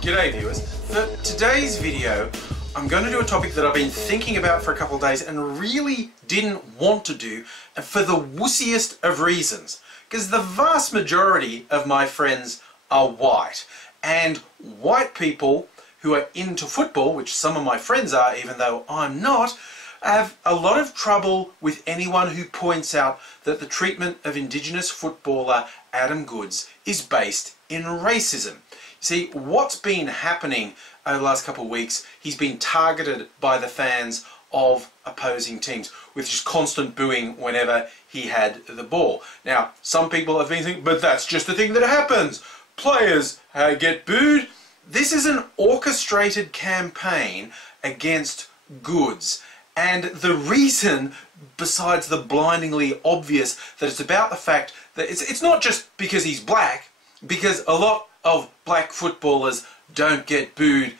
G'day viewers. For today's video, I'm going to do a topic that I've been thinking about for a couple of days and really didn't want to do, for the wussiest of reasons. Because the vast majority of my friends are white, and white people who are into football, which some of my friends are even though I'm not, have a lot of trouble with anyone who points out that the treatment of Indigenous footballer Adam Goodes is based in racism. See, what's been happening over the last couple of weeks, he's been targeted by the fans of opposing teams with just constant booing whenever he had the ball. Now, some people have been thinking, but that's just the thing that happens. Players get booed. This is an orchestrated campaign against Goodes. And the reason, besides the blindingly obvious, that it's about the fact that it's not just because he's black, because a lot of black footballers don't get booed.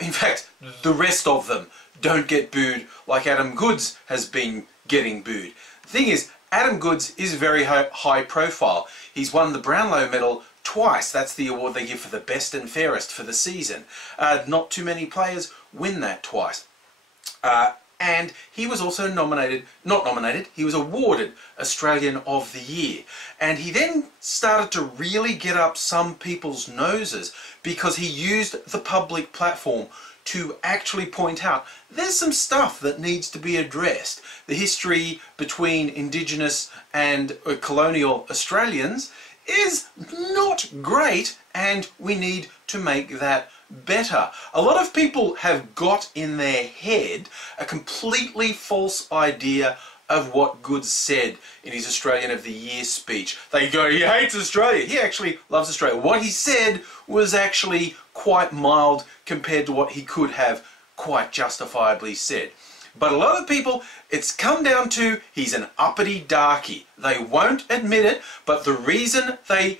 In fact, the rest of them don't get booed like Adam Goodes has been getting booed. The thing is, Adam Goodes is very high profile. He's won the Brownlow Medal twice. That's the award they give for the best and fairest for the season. Not too many players win that twice. And he was also he was awarded Australian of the Year. And he then started to really get up some people's noses because he used the public platform to actually point out there's some stuff that needs to be addressed. The history between Indigenous and colonial Australians is not great, and we need to make that better. A lot of people have got in their head a completely false idea of what Goodes said in his Australian of the Year speech. They go, he hates Australia. He actually loves Australia. What he said was actually quite mild compared to what he could have quite justifiably said. But a lot of people, it's come down to he's an uppity darky. They won't admit it, but the reason they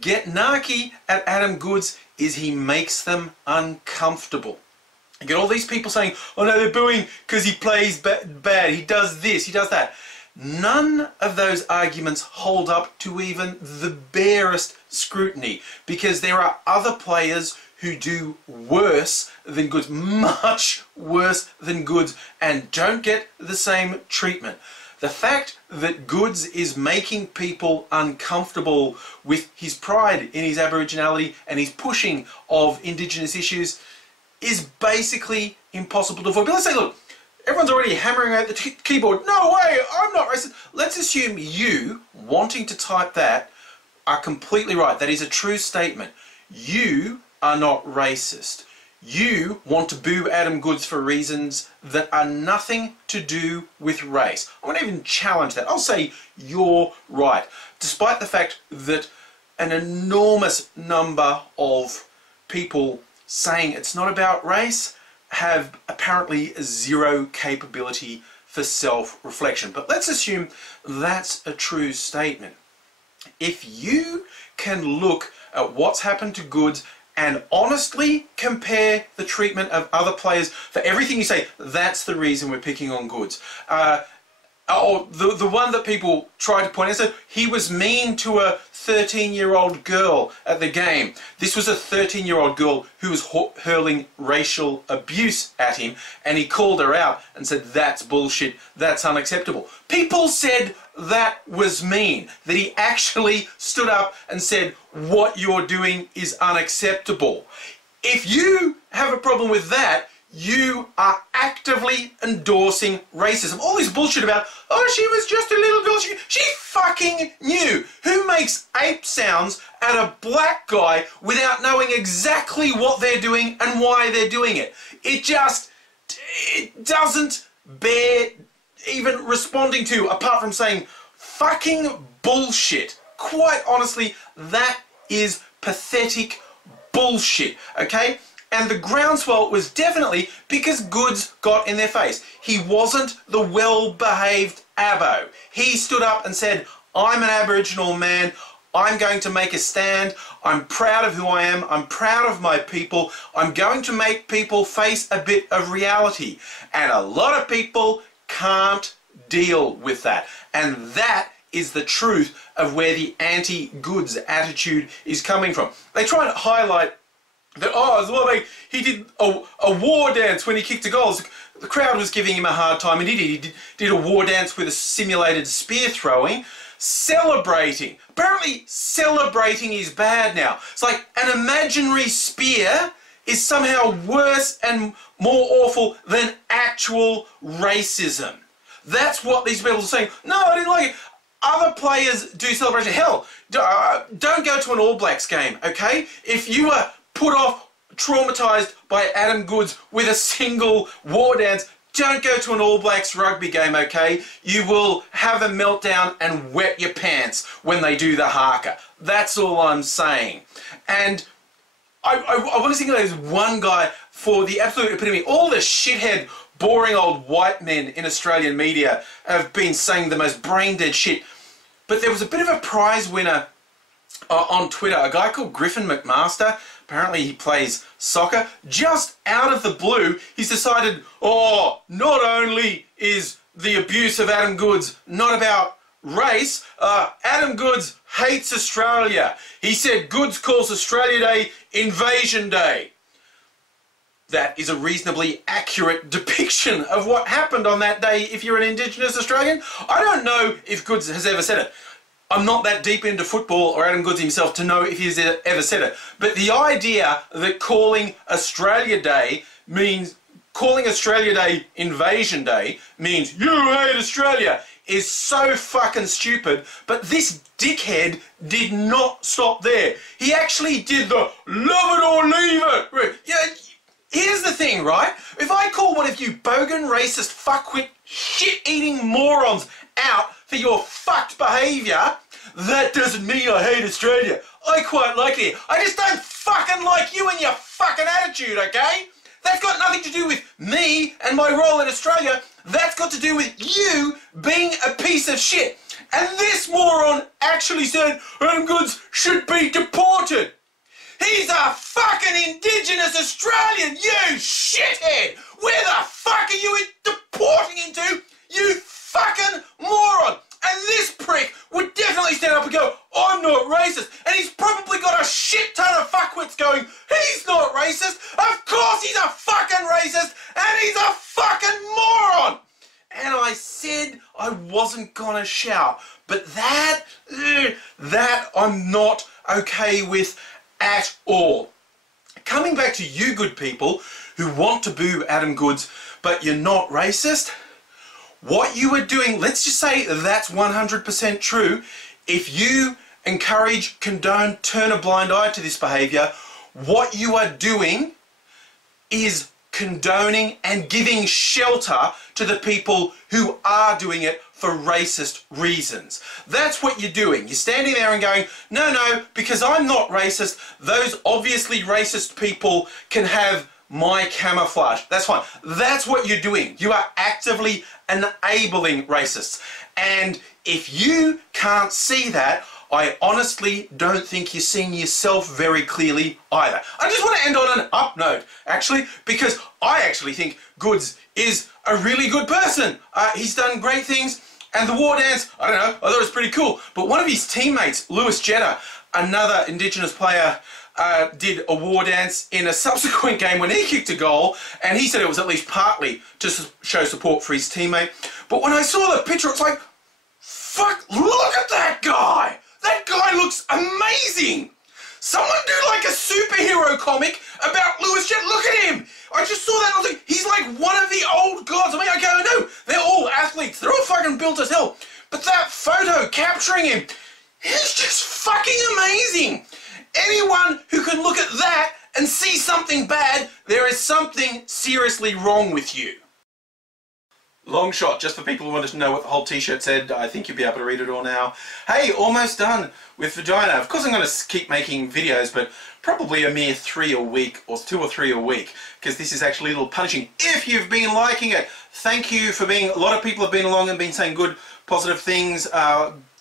get narky at Adam Goodes is he makes them uncomfortable. You get all these people saying, oh no, they're booing because he plays bad, he does this, he does that. None of those arguments hold up to even the barest scrutiny, because there are other players who do worse than Goodes, much worse than Goodes, and don't get the same treatment. The fact that Goodes is making people uncomfortable with his pride in his Aboriginality and his pushing of Indigenous issues is basically impossible to avoid. But let's say, look, everyone's already hammering out the keyboard. No way, I'm not racist. Let's assume you, wanting to type that, are completely right. That is a true statement. You are not racist. You want to boo Adam Goodes for reasons that are nothing to do with race. I won't even challenge that. I'll say you're right, despite the fact that an enormous number of people saying it's not about race have apparently zero capability for self-reflection. But let's assume that's a true statement. If you can look at what's happened to Goodes and honestly compare the treatment of other players, for everything you say, that's the reason we're picking on Goodes. The one that people try to point out, so he was mean to a 13-year-old girl at the game. This was a 13-year-old girl who was hurling racial abuse at him, and he called her out and said, that's bullshit, that's unacceptable. People said that was mean, that he actually stood up and said, what you're doing is unacceptable. If you have a problem with that, you are actively endorsing racism. All this bullshit about, oh, she was just a little girl. She fucking knew. Who makes ape sounds at a black guy without knowing exactly what they're doing and why they're doing it? It doesn't bear even responding to, apart from saying fucking bullshit. Quite honestly, that is pathetic bullshit, okay? And the groundswell was definitely because Goodes got in their face. He wasn't the well-behaved Abbo. He stood up and said, I'm an Aboriginal man, I'm going to make a stand, I'm proud of who I am, I'm proud of my people, I'm going to make people face a bit of reality. And a lot of people can't deal with that. And that is the truth of where the anti-goods attitude is coming from. They try and highlight that, oh, well, he did a war dance when he kicked a goal. The crowd was giving him a hard time, and he did a war dance with a simulated spear throwing, celebrating. Apparently, celebrating is bad now. It's like an imaginary spear is somehow worse and more awful than actual racism. That's what these people are saying. No, I didn't like it. Other players do celebration. Hell, don't go to an All Blacks game, okay? If you were put off, traumatised by Adam Goodes with a single war dance, don't go to an All Blacks rugby game, okay? You will have a meltdown and wet your pants when they do the haka. That's all I'm saying. And I want to single out this one guy for the absolute epitome. All the shithead, boring old white men in Australian media have been saying the most brain-dead shit. But there was a bit of a prize winner on Twitter, a guy called Griffin McMaster. Apparently he plays soccer. Just out of the blue, he's decided, oh, not only is the abuse of Adam Goodes not about race, Adam Goodes hates Australia. He said Goodes calls Australia Day Invasion Day. That is a reasonably accurate depiction of what happened on that day if you're an Indigenous Australian. I don't know if Goodes has ever said it. I'm not that deep into football or Adam Goodes himself to know if he's ever said it. But the idea that calling Australia Day Invasion Day means you hate Australia is so fucking stupid. But this dickhead did not stop there. He actually did the love it or leave it. Yeah, here's the thing, right? If I call one of you bogan, racist, fuckwit, shit-eating morons out for your fucked behaviour, that doesn't mean I hate Australia. I quite like it. I just don't fucking like you and your fucking attitude, okay? That's got nothing to do with me and my role in Australia. That's got to do with you being a piece of shit. And this moron actually said Adam Goodes should be deported. He's a fucking Indigenous Australian, you shithead! Where the fuck are you deporting into, you fucking moron? And this prick would definitely stand up and go, I'm not racist. And he's probably got a shit ton of fuckwits going, he's not racist. Of course he's a fucking racist. And he's a fucking moron. And I said I wasn't gonna shout. But that I'm not okay with at all. Coming back to you good people who want to boo Adam Goodes, but you're not racist, what you are doing, let's just say that's 100% true. If you encourage, condone, turn a blind eye to this behaviour, what you are doing is condoning and giving shelter to the people who are doing it for racist reasons. That's what you're doing. You're standing there and going, no, because I'm not racist, those obviously racist people can have my camouflage. That's fine. That's what you're doing. You are actively enabling racists. And if you can't see that, I honestly don't think you're seeing yourself very clearly either. I just want to end on an up note, actually, because I actually think Goodes is a really good person. He's done great things, and the war dance, I don't know, I thought it was pretty cool. But one of his teammates, Lewis Jetta, another Indigenous player, did a war dance in a subsequent game when he kicked a goal, and he said it was at least partly to show support for his teammate. But when I saw the picture, it's like, fuck, look at that guy! That guy looks amazing! Someone do like a superhero comic about Lewis Jetta. Look at him! I just saw that and I was like, he's like one of the old gods. I mean, okay, I know, they're all athletes, they're all fucking built as hell. But that photo capturing him, he's just fucking amazing! Anyone who can look at that and see something bad, there is something seriously wrong with you. Long shot, just for people who wanted to know what the whole t-shirt said. I think you'll be able to read it all now. Hey, almost done with vagina. Of course I'm going to keep making videos, but probably a mere 3 a week, or 2 or 3 a week, because this is actually a little punishing. If you've been liking it, thank you for being... A lot of people have been along and been saying good, positive things,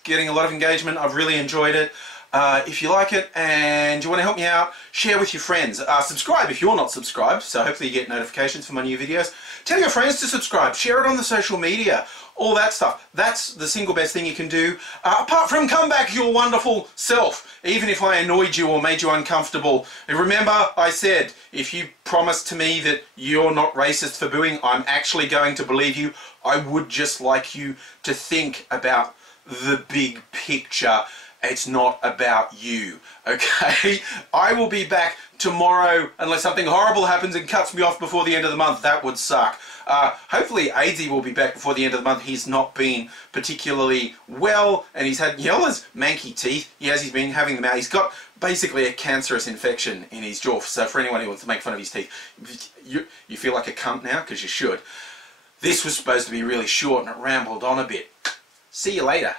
getting a lot of engagement. I've really enjoyed it. If you like it and you want to help me out, share with your friends. Subscribe if you're not subscribed, so hopefully you get notifications for my new videos. Tell your friends to subscribe, share it on the social media. all that stuff. That's the single best thing you can do, apart from come back your wonderful self, even if I annoyed you or made you uncomfortable. And remember, I said, if you promise to me that you're not racist for booing, I'm actually going to believe you. I would just like you to think about the big picture. It's not about you, okay? I will be back tomorrow unless something horrible happens and cuts me off before the end of the month. That would suck. Hopefully Aidsy will be back before the end of the month. He's not been particularly well, and he's had his manky teeth. He's been having them out. He's got basically a cancerous infection in his jaw. So for anyone who wants to make fun of his teeth, you feel like a cunt now, because you should. This was supposed to be really short and it rambled on a bit. See you later.